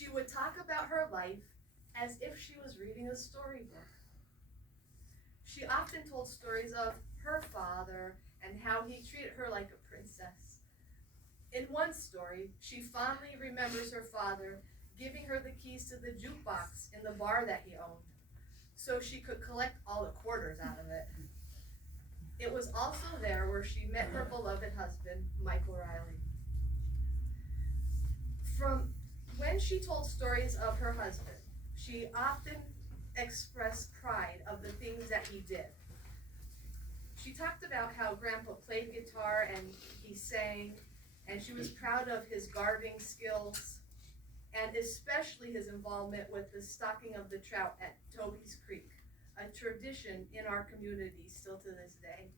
She would talk about her life as if she was reading a storybook. She often told stories of her father and how he treated her like a princess. In one story, she fondly remembers her father giving her the keys to the jukebox in the bar that he owned, so she could collect all the quarters out of it. It was also there where she met her beloved husband, Michael Reilly. From when she told stories of her husband, she often expressed pride of the things that he did. She talked about how Grandpa played guitar and he sang, and she was proud of his gardening skills, and especially his involvement with the stocking of the trout at Toby's Creek, a tradition in our community still to this day.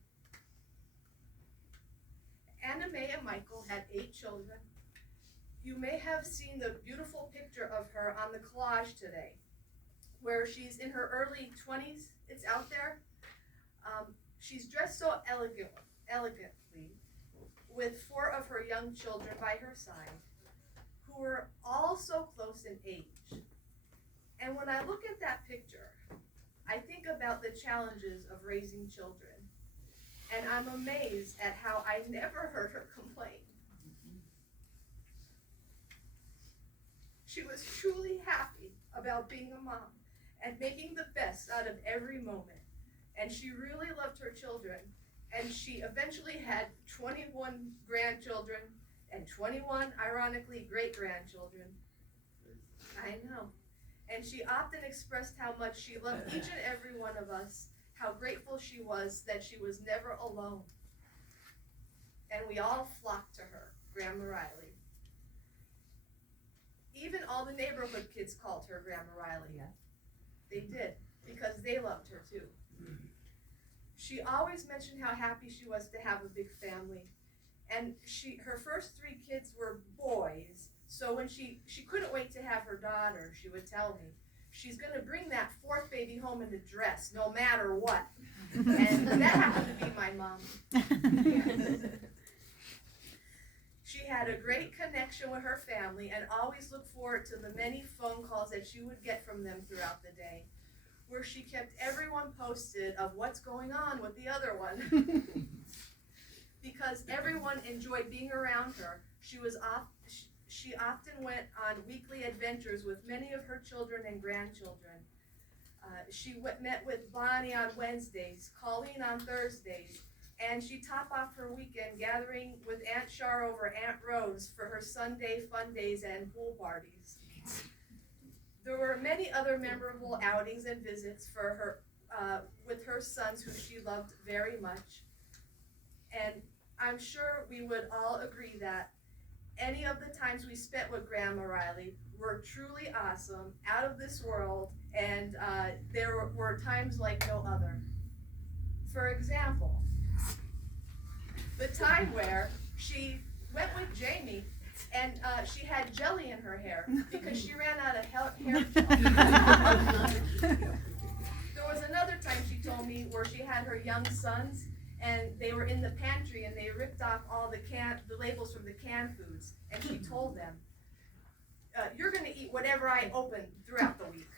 Anna Mae and Michael had 8 children. You may have seen the beautiful picture of her on the collage today, where she's in her early 20s. It's out there. She's dressed so elegantly, with 4 of her young children by her side, who were all so close in age. And when I look at that picture, I think about the challenges of raising children, and I'm amazed at how I never heard her complain. She was truly happy about being a mom and making the best out of every moment, and she really loved her children, and she eventually had 21 grandchildren and 21, ironically, great-grandchildren. I know. And she often expressed how much she loved each and every one of us, how grateful she was that she was never alone. And we all flocked to her, Grandma Reilly. Even all the neighborhood kids called her Grandma Reilly. Yeah. They did, because they loved her too. She always mentioned how happy she was to have a big family. And her first 3 kids were boys, so when she couldn't wait to have her daughter, she would tell me, she's gonna bring that 4th baby home in a dress, no matter what. And that happened to be my mom. She had a great connection with her family and always looked forward to the many phone calls that she would get from them throughout the day, where she kept everyone posted of what's going on with the other one. Because everyone enjoyed being around her, she often went on weekly adventures with many of her children and grandchildren. She met with Bonnie on Wednesdays, Colleen on Thursdays, and she topped off her weekend gathering with Aunt Char over Aunt Rose for her Sunday fun days and pool parties. There were many other memorable outings and visits for her with her sons, who she loved very much. And I'm sure we would all agree that any of the times we spent with Grandma Reilly were truly awesome, out of this world, and there were times like no other. For example, the time where she went with Jamie and she had jelly in her hair because she ran out of hair gel. There was another time, she told me, where she had her young sons and they were in the pantry and they ripped off all the labels from the canned foods, and she told them, you're going to eat whatever I open throughout the week.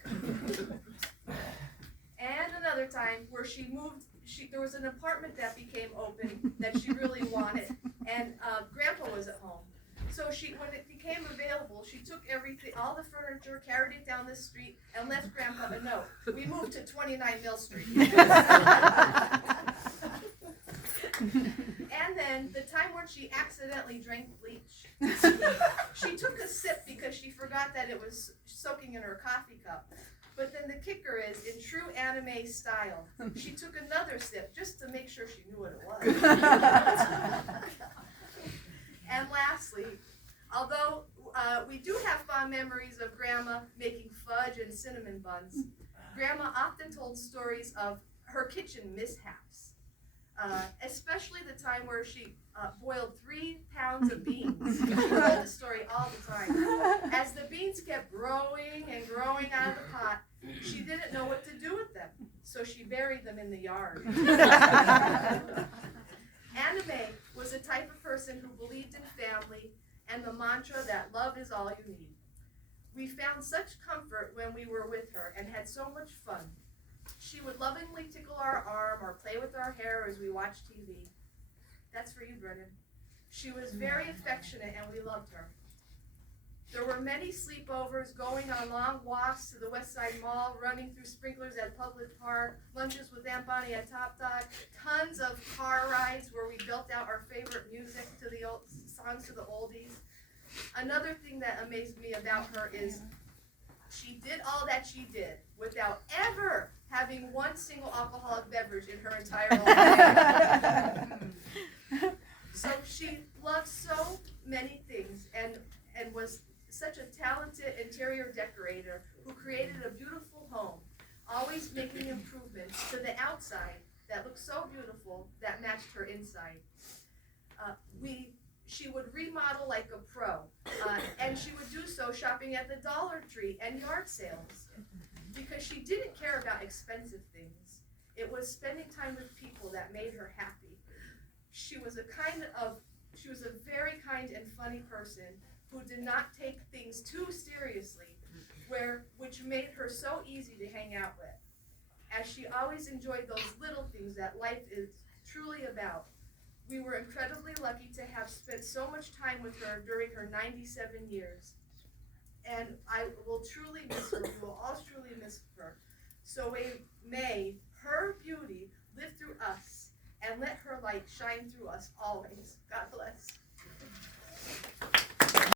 And another time where she moved, there was an apartment that became open that she really wanted, and Grandpa was at home. So when it became available, she took everything, all the furniture, carried it down the street, and left Grandpa a note. We moved to 29 Mill Street. And then the time when she accidentally drank bleach. She took a sip because she forgot that it was soaking in her coffee cup. But then the kicker is, in true anime style, she took another sip just to make sure she knew what it was. And lastly, although we do have fond memories of Grandma making fudge and cinnamon buns, Grandma often told stories of her kitchen mishaps. Especially the time where she boiled 3 pounds of beans. She told the story all the time. As the beans kept growing and growing out of the pot, she didn't know what to do with them, so she buried them in the yard. Anna Mae was the type of person who believed in family and the mantra that love is all you need. We found such comfort when we were with her and had so much fun. She would lovingly tickle our arm or play with our hair as we watched TV. That's for you, Brennan. She was very affectionate and we loved her. There were many sleepovers, going on long walks to the West Side Mall, running through sprinklers at Public Park, lunches with Aunt Bonnie at Top Dog, tons of car rides where we built out our favorite music to the old songs to the oldies. Another thing that amazed me about her is she did all that she did without ever having one single alcoholic beverage in her entire life. So she loved so many things and was such a talented interior decorator who created a beautiful home, always making improvements to the outside that looked so beautiful that matched her inside. She would remodel like a pro, and she would do so shopping at the Dollar Tree and yard sales, because she didn't care about expensive things. It was spending time with people that made her happy. She was a very kind and funny person who did not take things too seriously, which made her so easy to hang out with, as she always enjoyed those little things that life is truly about. We were incredibly lucky to have spent so much time with her during her 97 years. And I will truly miss her. We will all truly miss her. So may her beauty live through us and let her light shine through us always. God bless.